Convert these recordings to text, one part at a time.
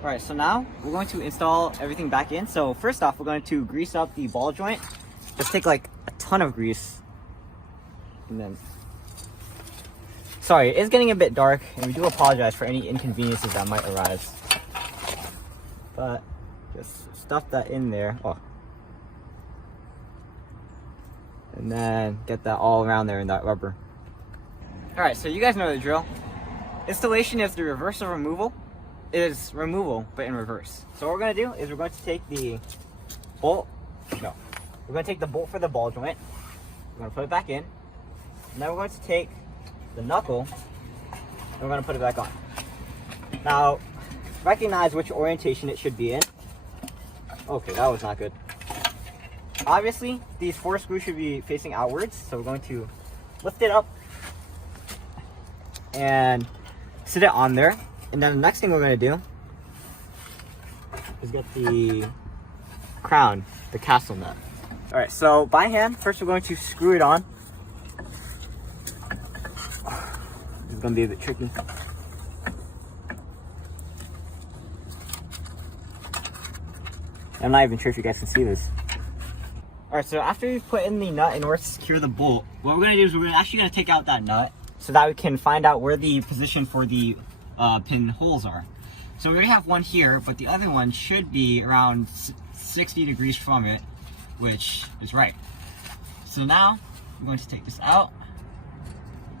Alright, so now we're going to install everything back in. So first off, we're going to grease up the ball joint. Just take like a ton of grease. And then... Sorry, it is getting a bit dark, and we do apologize for any inconveniences that might arise. But just stuff that in there. Oh. And then get that all around there in that rubber. Alright, so you guys know the drill. Installation is the reverse of removal. It is removal, but in reverse. So what we're going to do is we're going to take the bolt. No. We're going to take the bolt for the ball joint. We're going to put it back in. And then we're going to take the knuckle and we're going to put it back on. Now, recognize which orientation it should be in. Okay, that was not good. Obviously, these 4 screws should be facing outwards, so we're going to lift it up and sit it on there. And then the next thing we're going to do is get the crown, the castle nut. Alright, so by hand, first we're going to screw it on. This is going to be a bit tricky. I'm not even sure if you guys can see this. Alright, so after we've put in the nut in order to secure the bolt, what we're going to do is we're actually going to take out that nut so that we can find out where the position for the pin holes are. So we already have one here, but the other one should be around 60 degrees from it, which is right. So now I'm going to take this out,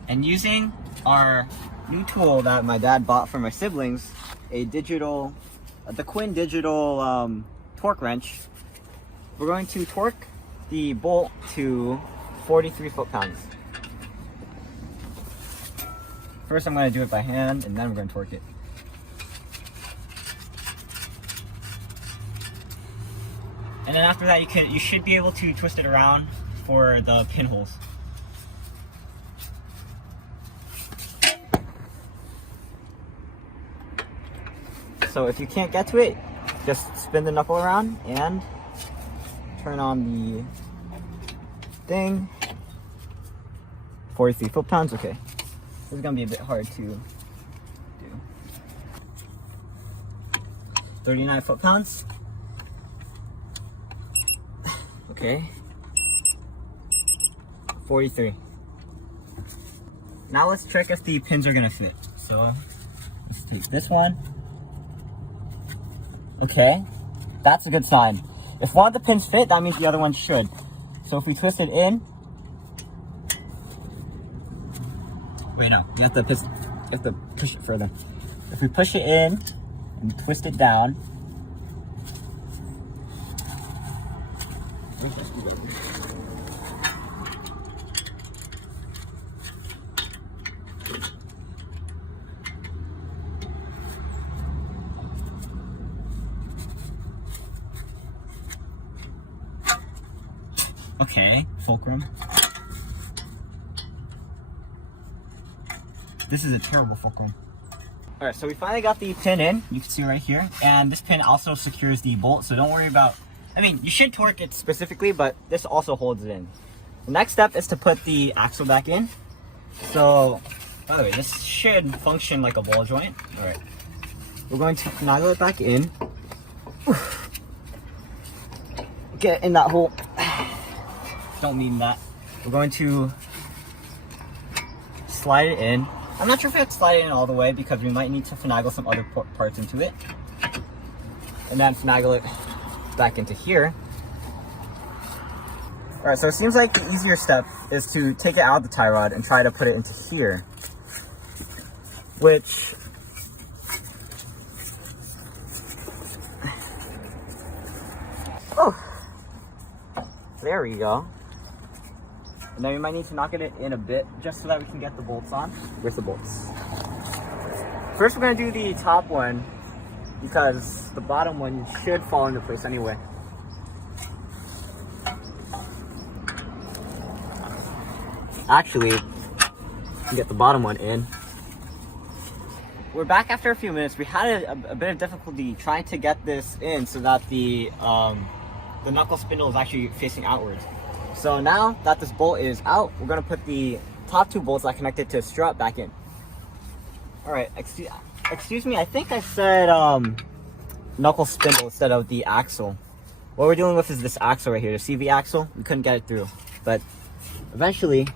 and using our new tool that my dad bought for my siblings, the Quinn digital torque wrench, we're going to torque the bolt to 43 foot-pounds. First I'm going to do it by hand, and then we're going to torque it. And then after that you should be able to twist it around for the pinholes. So if you can't get to it, just spin the knuckle around and turn on the thing. 43 foot-pounds, okay. This is gonna be a bit hard to do. 39 foot-pounds. Okay. 43. Now let's check if the pins are gonna fit. So let's take this one. Okay, that's a good sign. If one of the pins fit, that means the other one should. So if we twist it in, wait, no, you have to push it further. If we push it in and twist it down, okay, fulcrum. This is a terrible fulcrum. Alright, so we finally got the pin in. You can see right here. And this pin also secures the bolt, so don't worry about... I mean, you should torque it specifically, but this also holds it in. The next step is to put the axle back in. So, by the way, this should function like a ball joint. Alright. We're going to finagle it back in. Get in that hole. Don't mean that. We're going to slide it in. I'm not sure if I have to slide it in all the way because we might need to finagle some other parts into it. And then finagle it back into here. Alright, so it seems like the easier step is to take it out of the tie rod and try to put it into here. Which... oh! There we go. And then we might need to knock it in a bit just so that we can get the bolts on. Where's the bolts? First we're going to do the top one because the bottom one should fall into place anyway. Actually, get the bottom one in. We're back after a few minutes. We had a bit of difficulty trying to get this in so that the knuckle spindle is actually facing outwards. So now that this bolt is out, we're going to put the top 2 bolts that connected to the strut back in. Alright, excuse me, I think I said knuckle spindle instead of the axle. What we're dealing with is this axle right here, the CV axle. We couldn't get it through, but eventually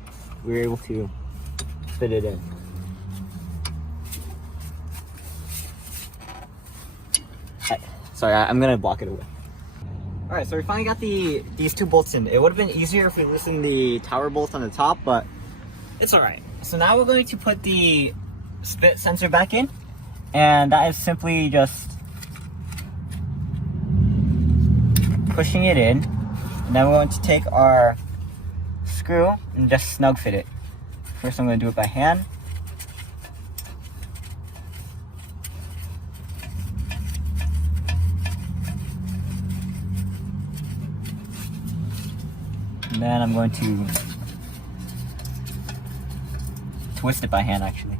we were able to fit it in. Sorry, I'm gonna block it away. All right, so we finally got these two bolts in. It would have been easier if we loosened the tower bolt on the top, but it's all right. So now we're going to put the spit sensor back in, and that is simply just pushing it in. And then we're going to take our screw and just snug fit it. First, I'm going to do it by hand. And then I'm going to twist it by hand, actually,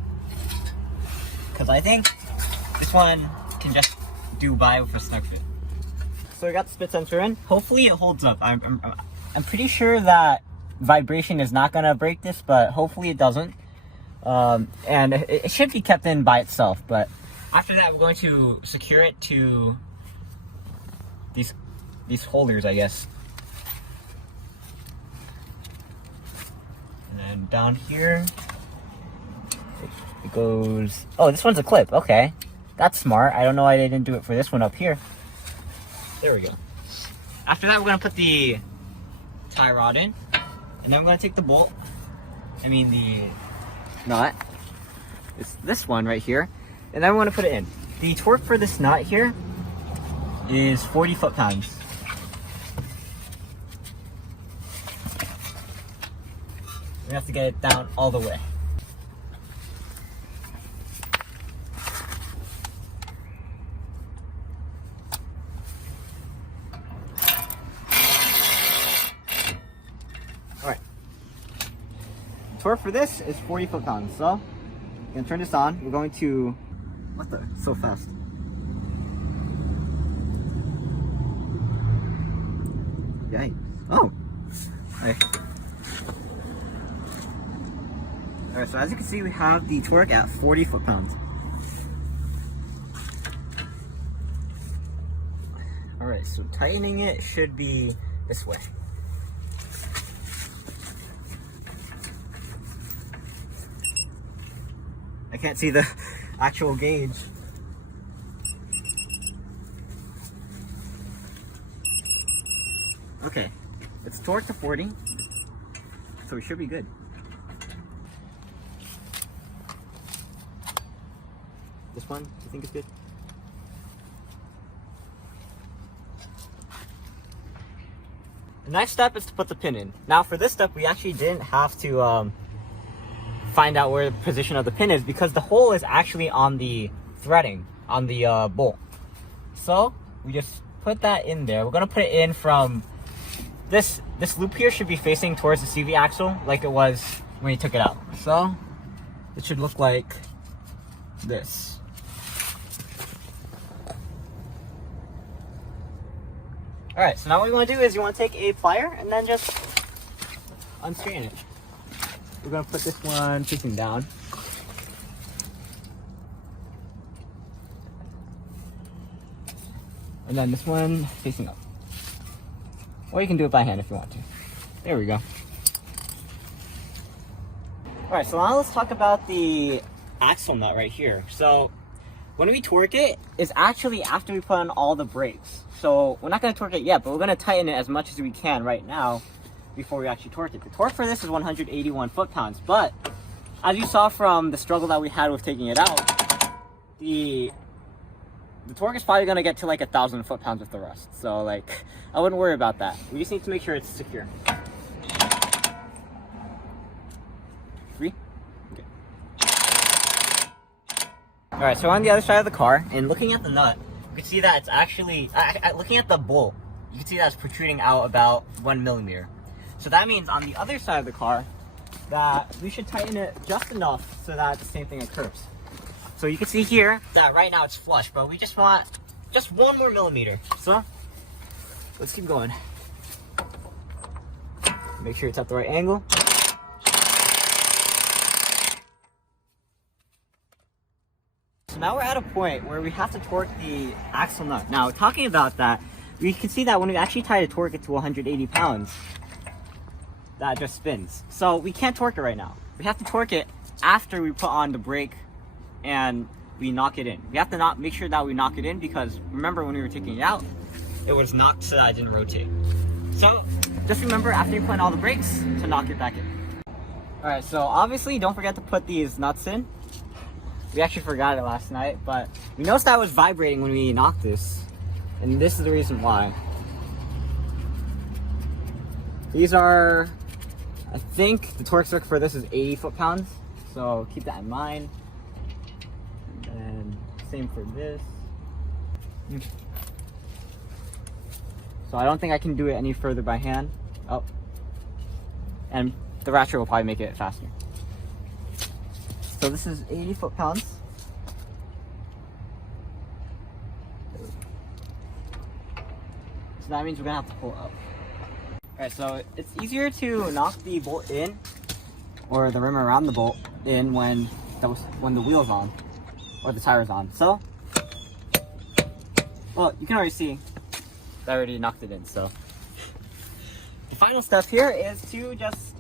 because I think this one can just do by with a snug fit. So we got the spit sensor in. Hopefully it holds up. I'm pretty sure that vibration is not gonna break this, but hopefully it doesn't. And it should be kept in by itself. But after that, we're going to secure it to these holders, I guess. And then down here, it goes. Oh, this one's a clip. Okay, that's smart. I don't know why they didn't do it for this one up here. There we go. After that, we're gonna put the tie rod in, and then we're gonna take the bolt. I mean the nut. It's this one right here, and then we're gonna put it in. The torque for this nut here is 40 foot-pounds. We have to get it down all the way. Alright. Torque for this is 40 foot-pounds. So, I'm gonna turn this on. We're going to. What the? So fast. Yikes. Oh! Hey. Alright, so as you can see, we have the torque at 40 foot-pounds. Alright, so tightening it should be this way. I can't see the actual gauge. Okay, it's torqued to 40, so we should be good. This one, do you think is good? The next step is to put the pin in. Now for this step, we actually didn't have to find out where the position of the pin is, because the hole is actually on the threading, on the bolt. So we just put that in there. We're gonna put it in from this loop here should be facing towards the CV axle like it was when you took it out. So it should look like this. Alright, so now what you want to do is you want to take a plier and then just unstraighten it. We're going to put this one facing down. And then this one facing up. Or you can do it by hand if you want to. There we go. Alright, so now let's talk about the axle nut right here. So when we torque it, it's actually after we put on all the brakes. So we're not going to torque it yet, but we're going to tighten it as much as we can right now before we actually torque it. The torque for this is 181 foot-pounds, but as you saw from the struggle that we had with taking it out, the torque is probably going to get to like 1,000 foot-pounds with the rust. So like, I wouldn't worry about that. We just need to make sure it's secure. 3? Okay. Alright, so on the other side of the car, and looking at the nut, you can see that it's actually, looking at the bolt, you can see that it's protruding out about 1 millimeter. So that means on the other side of the car, that we should tighten it just enough so that the same thing occurs. So you can see here that right now it's flush, but we just want just 1 more millimeter. So let's keep going. Make sure it's at the right angle. So now we're at a point where we have to torque the axle nut. Now, talking about that, we can see that when we actually try to torque it to 180 pounds, that just spins. So we can't torque it right now. We have to torque it after we put on the brake and we knock it in. We have to make sure that we knock it in, because remember when we were taking it out, it was knocked so that it didn't rotate. So just remember after you put in all the brakes to knock it back in. Alright, so obviously don't forget to put these nuts in. We actually forgot it last night, but we noticed that it was vibrating when we knocked this. And this is the reason why. These are, I think the torque circuit for this is 80 foot-pounds. So keep that in mind. And then same for this. So I don't think I can do it any further by hand. Oh. And the ratchet will probably make it faster. So this is 80 foot-pounds. So that means we're gonna have to pull up. Alright, so it's easier to knock the bolt in, or the rim around the bolt in, when the wheel's on, or the tire's on. So, well, you can already see that I already knocked it in. So the final step here is to just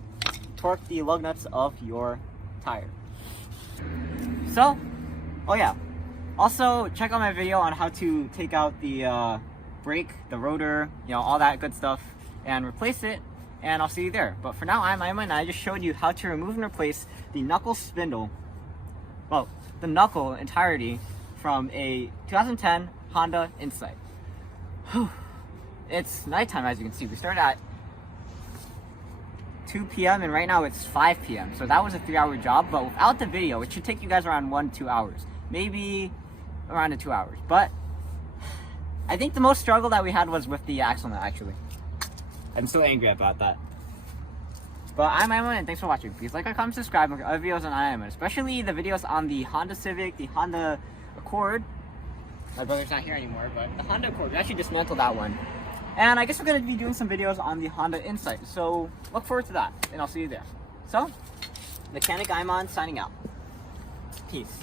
torque the lug nuts of your tire. So, oh yeah, also check out my video on how to take out the brake, the rotor, all that good stuff, and replace it, and I'll see you there. But for now, I'm Aiman, and I just showed you how to remove and replace the knuckle spindle, well, the knuckle entirety from a 2010 Honda Insight. Whew. It's nighttime, as you can see. We started at 2 p.m. and right now it's 5 p.m. So that was a 3-hour job, but without the video, it should take you guys around 1-2 hours. Maybe around 2 hours. But I think the most struggle that we had was with the axle nut, actually. I'm so angry about that. But I'm Aiman, and thanks for watching. Please like, comment, subscribe, and look at other videos on EyeOnAiman, especially the videos on the Honda Civic, the Honda Accord. My brother's not here anymore, but the Honda Accord, we actually dismantled that one. And I guess we're going to be doing some videos on the Honda Insight, so look forward to that, and I'll see you there. So, Mechanic Aiman signing out. Peace.